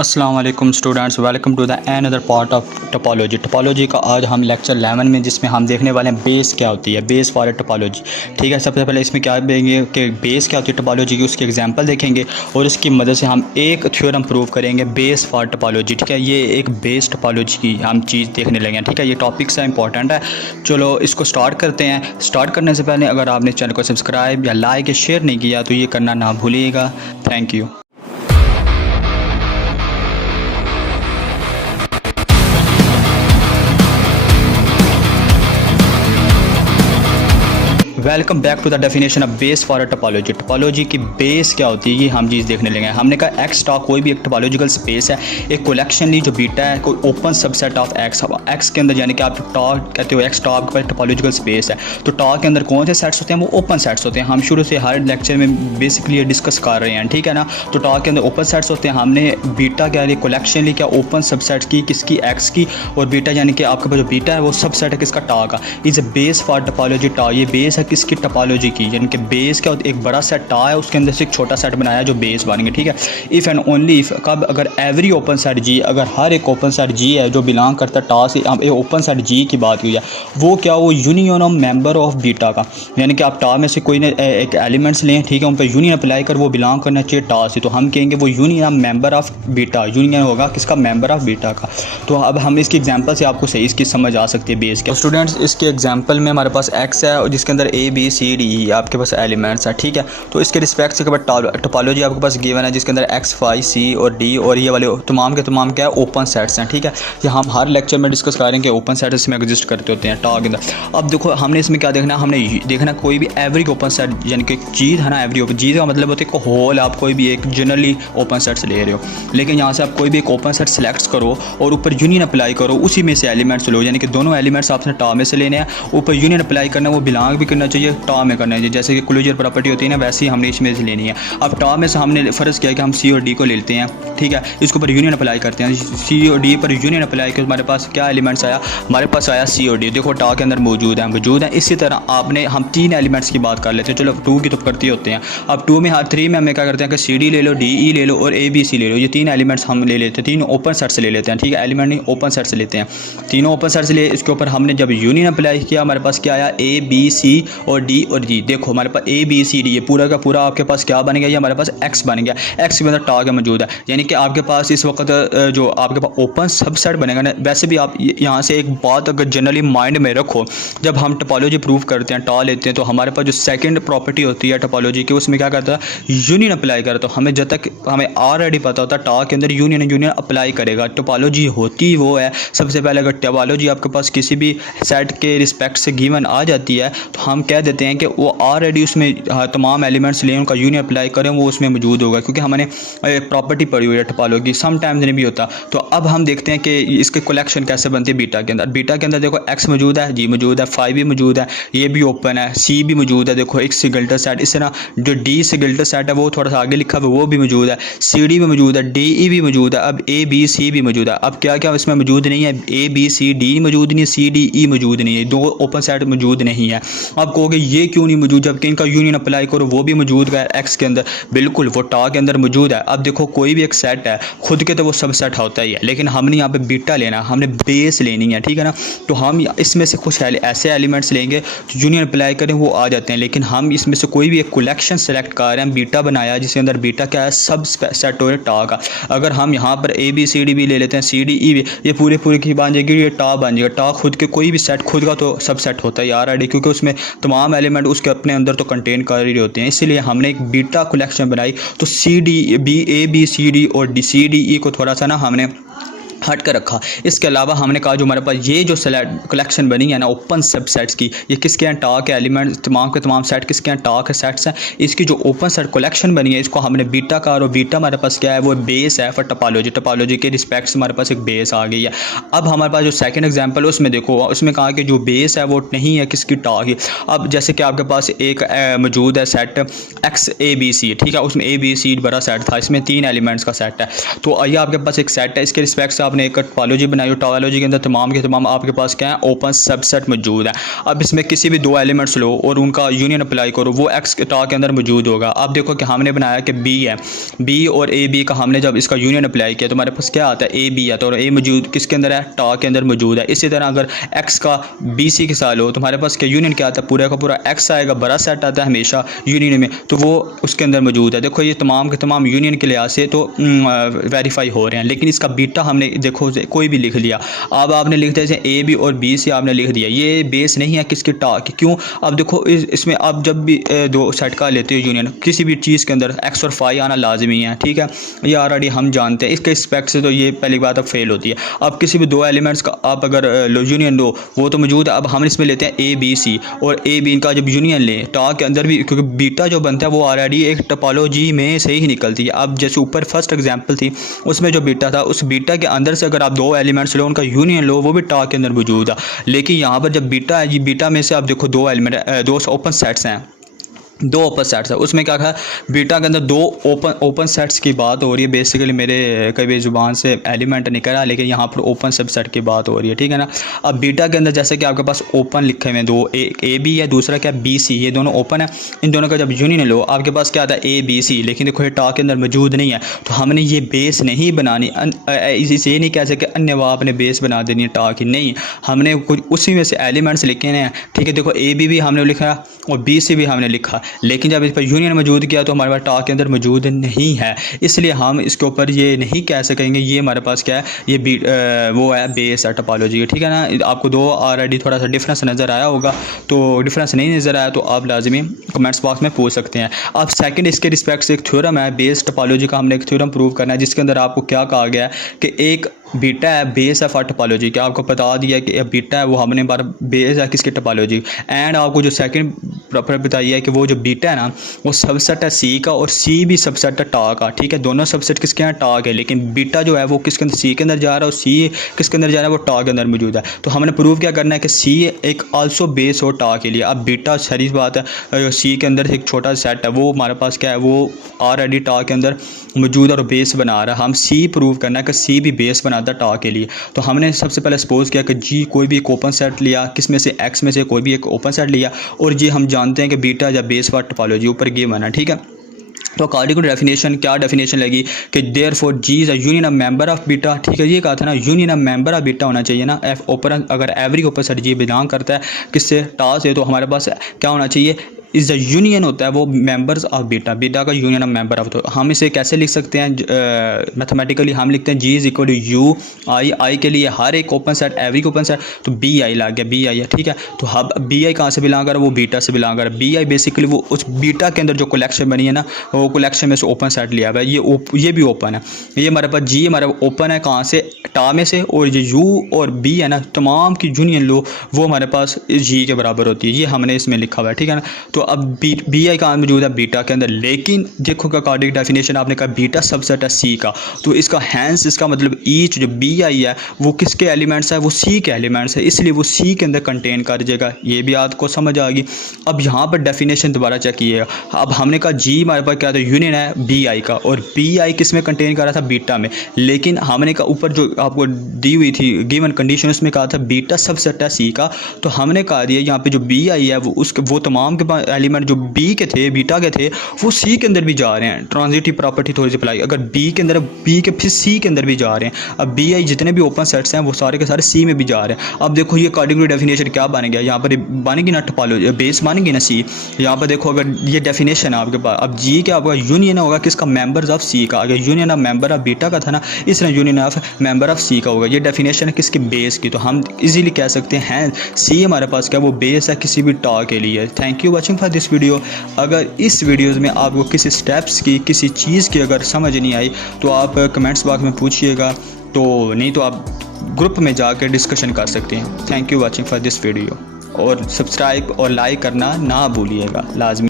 अस्सलाम वालेकुम students, welcome to the another part of topology का आज हम लेक्चर 11 में जिसमें हम देखने वाले हैं बेस क्या होती है, बेस फॉर टोपोलॉजी। ठीक है, सबसे पहले इसमें क्या देखेंगे कि बेस क्या होती है टोपोलॉजी की, उसकी एग्जांपल देखेंगे और उसकी मदद से हम एक थ्योरम प्रूव करेंगे बेस फॉर टोपोलॉजी। ठीक है, ये एक बेस टोपोलॉजी की हम चीज़ देखने लगे। ठीक है, ये टॉपिक सा इंपॉर्टेंट है। चलो इसको स्टार्ट करते हैं। स्टार्ट करने से पहले अगर आपने चैनल को सब्सक्राइब या लाइक या शेयर नहीं किया तो ये करना ना भूलिएगा। Thank you. Welcome back to the definition of base for a topology. Topology की बेस क्या होती है ये हम चीज़ देखने लगे हैं। हमने कहा एक्स टॉ कोई भी एक टोपोलॉजिकल स्पेस है, एक कलेक्शन ली जो बीटा है, कोई open subset of x. X के अंदर यानी कि आप टॉ कहते हो एक्स टॉ आपके पास टोपोलॉजिकल स्पेस है, तो टॉ के अंदर कौन से सेट्स होते हैं? वो ओपन सेट्स होते हैं। हम शुरू से हर लेक्चर में बेसिकली ये डिस्कस कर रहे हैं, ठीक है ना। तो टॉ के अंदर ओपन सेट्स होते हैं। हमने बीटा क्या ली, कलेक्शन ली क्या ओपन सबसेट्स की, किसकी? एक्स की। और बीटा यानी कि आपके पास जो बीटा है वो सबसेट है किसका? टॉ का। Is a base for topology tau. ये बेस है किसकी? टोपोलॉजी की। यानी कि बेस क्या होता है? एक बड़ा सेट टॉ है, उसके अंदर से एक छोटा सेट बनाया जो बेस बनेंगे। ठीक है, इफ़ एंड ओनली इफ, कब? अगर एवरी ओपन सेट जी, अगर हर एक ओपन सेट जी है जो बिलोंग करता है टॉ से, हम ओपन सेट जी की बात हुई है, वो क्या? वो union of member of beta का। यानी कि आप टॉ में से कोई ने एक एलिमेंट्स लें, ठीक है, उन पर यूनियन अप्लाई कर वो बिलोंग करना चाहिए टॉ से, तो हम कहेंगे वो union of member of beta. Union होगा किसका? मेंबर ऑफ बीटा का। तो अब हम इसकी एग्जांपल से आपको सही इसकी समझ आ सकती है बेस क्या। स्टूडेंट्स, इसके एग्जांपल में हमारे पास एक्स है और जिसके अंदर ए बी सी डी आपके पास एलिमेंट्स है। ठीक है, तो इसके रिस्पेक्ट से टोपोलॉजी आपके पास गिवन है जिसके अंदर एक्स वाई सी और डी और ये वाले तमाम के तमाम क्या है? ओपन सेट्स हैं। ठीक है, ये हम हर लेक्चर में डिस्कस करेंगे कि ओपन सेट्स में एग्जिस्ट करते होते हैं टॉ के अंदर। अब देखो हमने इसमें क्या देखना, हमने देखना कोई भी एवरी ओपन सेट, यानी कि चीज़ है ना, एवरी ओपन चीज़ का मतलब होता है कि होल आप कोई भी एक जनरली ओपन सेट्स ले रहे हो, लेकिन यहाँ से आप कोई भी एक ओपन सेट सेलेक्ट करो और ऊपर यूनियन अप्लाई करो, उसी में से एलिमेंट्स लो, यानी कि दोनों एलिमेंट्स आपने टॉ में से लेने हैं, ऊपर यूनियन अप्लाई करना, वो बिलोंग भी करना चाहिए टॉ में करना चाहिए। जैसे कि क्लोजर प्रॉपर्टी होती है ना, वैसे ही हमने इसमें से लेनी है। अब टॉ में से हमने फ़र्ज़ किया कि हम सी और डी को लेते हैं, ठीक है, इसके ऊपर यूनियन अप्लाई करते हैं। सी और डी पर यूनियन अप्लाई कर हमारे पास क्या एलिमेंट्स आया? हमारे पास आया सी और डी। देखो टॉ के अंदर मौजूद है। इसी तरह आपने हम तीन एलिमेंट्स की बात कर लेते हैं। चलो टू की तो करते होते हैं। अब टू में थ्री में हमें क्या करते हैं कि सी डी ले लो, डी ई ले लो और ए बी सी ले लो। ये तीन एलिमेंट्स हम ले लेते हैं, तीन ओपन सेट से ले लेते हैं। ठीक है, एलिमेंट नहीं ओपन सेट से लेते हैं, तीनों ओपन सेट से लिए। इसके ऊपर हमने जब यूनियन अप्लाई किया हमारे पास क्या आया? ए बी सी और डी और जी। देखो हमारे पास ए बी सी डी, ये पूरा का पूरा आपके पास क्या बन गया? ये हमारे पास एक्स बन गया। एक्स के अंदर टॉ का मौजूद है, यानी कि आपके पास इस वक्त जो आपके पास ओपन सबसेट बनेगा ना। वैसे भी आप यहाँ से एक बात अगर जनरली माइंड में रखो, जब हम टोपोलॉजी प्रूव करते हैं, टॉ लेते हैं, तो हमारे पास जो सेकंड प्रॉपर्टी होती है टोपोलॉजी की, उसमें क्या करता है? यूनियन अप्लाई करता है। हमें जब तक हमें ऑलरेडी पता होता है टॉ के अंदर यूनियन अप्लाई करेगा। टोपोलॉजी होती वो है, सबसे पहले अगर टोपोलॉजी आपके पास किसी भी सेट के रिस्पेक्ट से गिवन आ जाती है तो हम कह देते हैं कि वो ऑलरेडी उसमें तमाम एलिमेंट्स लें, उनका यूनियन अप्लाई करें, वो उसमें मौजूद होगा, क्योंकि हमने प्रॉपर्टी पढ़ी हुई है टोपोलॉजी। सम टाइम्स नहीं भी होता। तो अब हम देखते हैं कि इसके कलेक्शन कैसे बनती है बीटा के अंदर। बीटा के अंदर देखो एक्स मौजूद है, जी मौजूद है, फाइव भी मौजूद है, ये भी ओपन है, सी भी मौजूद है। देखो एक सिगल्टर सेट, इस तरह जो डी सिगल्टर सेट है वो थोड़ा सा आगे लिखा हुआ वो भी मौजूद है, सी डी भी मौजूद है, डी ई भी मौजूद है, अब ए बी सी भी मौजूद है। अब क्या क्या इसमें मौजूद नहीं है? ए बी सी डी मौजूद नहीं है, सी डी ई मौजूद नहीं है, दो ओपन सेट मौजूद नहीं है। अब कहोगे ये क्यों नहीं मौजूद जबकि इनका यूनियन अप्लाई करो वो भी मौजूद है एक्स के अंदर? बिल्कुल, वो टॉ के अंदर मौजूद है। अब देखो कोई भी एक सेट है खुद के तो वो सब सेट होता ही है, लेकिन हमने यहाँ पे बीटा लेना, हमने बेस लेनी है, ठीक है ना। तो हम इसमें से कुछ ऐसे एलिमेंट्स लेंगे जो यूनियन अप्लाई करें वो आ जाते हैं, लेकिन हम इसमें से कोई भी एक कलेक्शन सेलेक्ट कर रहे हैं, बीटा बनाया जिसके अंदर बीटा क्या है? सब सेट हो रहा है टॉ का। अगर हम यहाँ पर ए बी सी डी भी ले लेते हैं, सी डी ई भी, ये पूरे की बन जाएगी, ये टॉ बन जाएगा। टॉ खुद के कोई भी सेट खुद का तो सब सेट होता है यार आईडी, क्योंकि उसमें तमाम एलिमेंट उसके अपने अंदर तो कंटेन कर रहे होते हैं। इसीलिए हमने एक बीटा कलेक्शन बनाई। तो C D B A B C D और डी सी डी ई को थोड़ा सा ना हमने हट कर रखा। इसके अलावा हमने कहा जो हमारे पास ये जो कलेक्शन बनी है ना ओपन सबसेट्स की, ये किसके हैं? टॉ के एलिमेंट्स तमाम के तमाम सेट किसके हैं? टॉ के सेट्स हैं। इसकी जो ओपन सेट कलेक्शन बनी है इसको हमने बीटा कहा, और बीटा हमारे पास क्या है? वो बेस है फॉर टोपोलॉजी। टोपोलॉजी के रिस्पेक्ट से हमारे पास एक बेस आ गई है। अब हमारे पास जो सेकंड एग्जांपल है उसमें देखो, उसमें कहा कि जो बेस है वो नहीं है किसकी? टॉ की। अब जैसे कि आपके पास एक मौजूद है set X A B C, ठीक है, उसमें ए बी सी बड़ा सेट था, इसमें तीन एलिमेंट्स का सेट है। तो ये आपके पास एक सेट है, इसके रिस्पेक्ट से आपने एक टोपोलॉजी बनाई, टोपोलॉजी के अंदर तमाम के तमाम आपके पास क्या है, ओपन सबसेट मौजूद है। अब इसमें किसी भी दो एलिमेंट्स लो और उनका यूनियन अप्लाई करो, वो एक्स के टा के अंदर मौजूद होगा। अब देखो कि हमने बनाया कि बी है, बी और ए बी का हमने जब इसका यूनियन अप्लाई किया तो हमारे पास क्या आता है, ए बी आता है, और ए मौजूद किसके अंदर है, टा के अंदर मौजूद है। इसी तरह अगर एक्स का बी सी के साथ हो तो हमारे पास क्या यूनियन क्या आता है, पूरा का पूरा एक्स आएगा, बड़ा सेट आता है हमेशा यूनियन में, तो वो उसके अंदर मौजूद है। देखो ये तमाम के तमाम यूनियन के लिहाज से तो वेरीफाई हो रहे हैं। लेकिन इसका बीटा हमने देखो कोई भी लिख लिया, अब आपने लिख दिया जैसे ए बी और बी सी आपने लिख दिया, ये बेस नहीं है किसके टा की, क्यों। अब देखो इसमें आप जब भी दो सेट का लेते हो यूनियन किसी भी चीज़ के अंदर एक्स और फाई आना लाजमी है, ठीक है, ये ऑलरेडी हम जानते हैं। इसके रिस्पेक्ट से तो ये पहली बात अब फेल होती है। अब किसी भी दो एलिमेंट्स का आप अगर यूनियन लो वो तो मौजूद है, अब हम इसमें लेते हैं ए बी सी, और ए बी का जब यूनियन लें टा के अंदर भी, क्योंकि बीटा जो बनता है वो ऑलरेडी एक टोपोलॉजी में से ही निकलती है। अब जैसे ऊपर फर्स्ट एग्जांपल थी उसमें जो बीटा था, उस बीटा के अंदर से अगर आप दो एलिमेंट्स लो उनका यूनियन लो वो भी टा के अंदर मौजूद है। लेकिन यहाँ पर जब बीटा है, ये बीटा में से आप देखो दो एलिमेंट, दो ओपन सेट्स हैं, दो ओपन सेट्स है, उसमें क्या था, बीटा के अंदर दो ओपन सेट्स की बात हो रही है। बेसिकली मेरे कभी ज़ुबान से एलिमेंट निकल रहा है, लेकिन यहाँ पर ओपन सबसेट की बात हो रही है, ठीक है ना। अब बीटा के अंदर जैसे कि आपके पास ओपन लिखे हुए हैं दो, ए बी है, दूसरा क्या बी सी, ये दोनों ओपन है। इन दोनों का जब यूनियन लो आपके पास क्या आता है, ए बी सी, लेकिन देखो ये टा के अंदर मौजूद नहीं है, तो हमने ये बेस नहीं बनानी। इसे ये नहीं कह सके अन्य आपने बेस बना देनी है टा की, नहीं, हमने कुछ उसी में से एलिमेंट्स लिखे हैं, ठीक है। देखो ए बी भी हमने लिखा और बी सी भी हमने लिखा, लेकिन जब इस पर यूनियन मौजूद किया तो हमारे पास टा के अंदर मौजूद नहीं है, इसलिए हम इसके ऊपर ये नहीं कह सकेंगे ये हमारे पास क्या है, ये वो है बेस है टोपोलॉजी, ठीक है ना। आपको दो ऑलरेडी थोड़ा सा डिफरेंस नज़र आया होगा, तो डिफरेंस नहीं नज़र आया तो आप लाजमी कमेंट्स बॉक्स में पूछ सकते हैं। अब सेकंड इसके रिस्पेक्ट से एक थ्योरम है बेस टोपोलॉजी का, हमने एक थ्योरम प्रूव करना है जिसके अंदर आपको क्या कहा गया है कि एक बीटा है बेस है फॉर टोपोलॉजी, क्या आपको बता दिया कि बीटा है वो हमने बार बेस है किसकी टोपोलॉजी, एंड आपको जो सेकंड प्रॉपर बताइए है कि वो जो बीटा है ना वो सबसेट है सी का, और सी भी सबसेट है टा का, ठीक है। दोनों सबसेट किसके हैं, टा के, लेकिन बीटा जो है वो किसके अंदर, सी के अंदर जा रहा है, और सी किसके अंदर जा रहा है, वो टा के अंदर मौजूद है। तो हमने प्रूव क्या करना है कि सी एक आल्सो बेस हो टा के लिए। अब बीटा सारी बात है, सी के अंदर एक छोटा सेट है वो हमारे पास क्या है, वो ऑलरेडी टा के अंदर मौजूद और बेस बना रहा है। हम सी प्रूव करना है कि सी भी बेस बनाता है टा के लिए। तो हमने सबसे पहले सपोज किया कि जी कोई भी एक ओपन सेट लिया, किस में से एक्स में से कोई भी एक ओपन सेट लिया, और जी हम जानते हैं कि बीटा या बेस फॉर टोपोलॉजी ऊपर गिवन है, ठीक है। तो अकॉर्डिंग टू डेफिनेशन क्या डेफिनेशन लगी कि therefore G is a union of member of beta, ठीक है। ये कहा था ना union of member of beta होना चाहिए ना, एफ ओपन अगर every open set G belong करता है किससे, टा से, तो हमारे पास क्या होना चाहिए, इस द यूनियन होता है वो मेंबर्स ऑफ बीटा, बीटा का यूनियन ऑफ मेंबर ऑफ। तो हम इसे कैसे लिख सकते हैं, मैथमेटिकली हम लिखते हैं जी इज इक्वल टू यू आई, आई के लिए हर एक open set every open set, तो बी आई लग गया, बी आई है, ठीक है। तो अब बी आई कहाँ से बिलोंग कर रहा है, वो बीटा से बिलोंग कर रहा है। बी आई बेसिकली वो उस बीटा के अंदर जो कलेक्शन बनी है ना, वो कलेक्शन में से ओपन सेट लिया हुआ है, ये भी ओपन है। ये हमारे पास जी हमारा ओपन है कहाँ से, टा में से, और ये यू और बी है ना तमाम की यूनियन लो वो हमारे पास जी के बराबर होती है, ये हमने इसमें लिखा हुआ है, ठीक है ना। तो अब बी आई कहाँ मौजूद है, बीटा के अंदर, लेकिन देखो का अकॉर्डिंग डेफिनेशन आपने कहा बीटा सबसेट है सी का, तो इसका हैंस इसका मतलब ईच जो बी आई है वो किसके एलिमेंट्स है, वो सी के एलिमेंट्स है, इसलिए वो सी के अंदर कंटेन कर जाएगा। ये भी आपको समझ आ गई। अब यहाँ पर डेफिनेशन दोबारा चेक कीजिएगा। अब हमने कहा जी हमारे पास क्या था, यूनियन है बी आई का, और बी आई किस में कंटेन कर रहा था, बीटा में, लेकिन हमने कहा ऊपर जो आपको दी हुई थी गिवन कंडीशन उसमें कहा था बीटा सबसेट है सी का, तो हमने कहा दिया यहाँ पे जो बी आई है वो तमाम के एलिमेंट जो बी के थे बीटा के थे वो सी के अंदर भी जा रहे हैं। ट्रांजिटिव प्रॉपर्टी थोड़ी सी अप्लाई, अगर बी के अंदर बी के फिर सी के अंदर भी जा रहे हैं। अब बी आई जितने भी ओपन सेट्स हैं वो सारे के सारे सी में भी जा रहे हैं। अब देखो ये अकॉर्डिंग टू डेफिनेशन क्या बन गया, यहाँ पर बनेगी ना टोपोलॉजी बेस बनेगी ना सी। यहाँ पर देखो अगर ये डेफिनेशन है आपके पास, अब जी क्या होगा, यूनियन होगा किसका, मेंबर्स ऑफ सी का। अगर union of member of beta का था ना, इसलिए यूनियन ऑफ मेंबर ऑफ सी का होगा। ये डेफिनेशन है किसकी, बेस की। तो हम इजीली कह सकते हैं सी हमारे पास क्या वो बेस है किसी भी टा के लिए। Thank you watching for this video. अगर इस वीडियोस में आपको किसी स्टेप्स की किसी चीज़ की अगर समझ नहीं आई तो आप कमेंट्स बॉक्स में पूछिएगा, तो नहीं तो आप ग्रुप में जाकर डिस्कशन कर सकते हैं। Thank you watching for this video, और सब्सक्राइब और लाइक करना ना भूलिएगा लाजमी।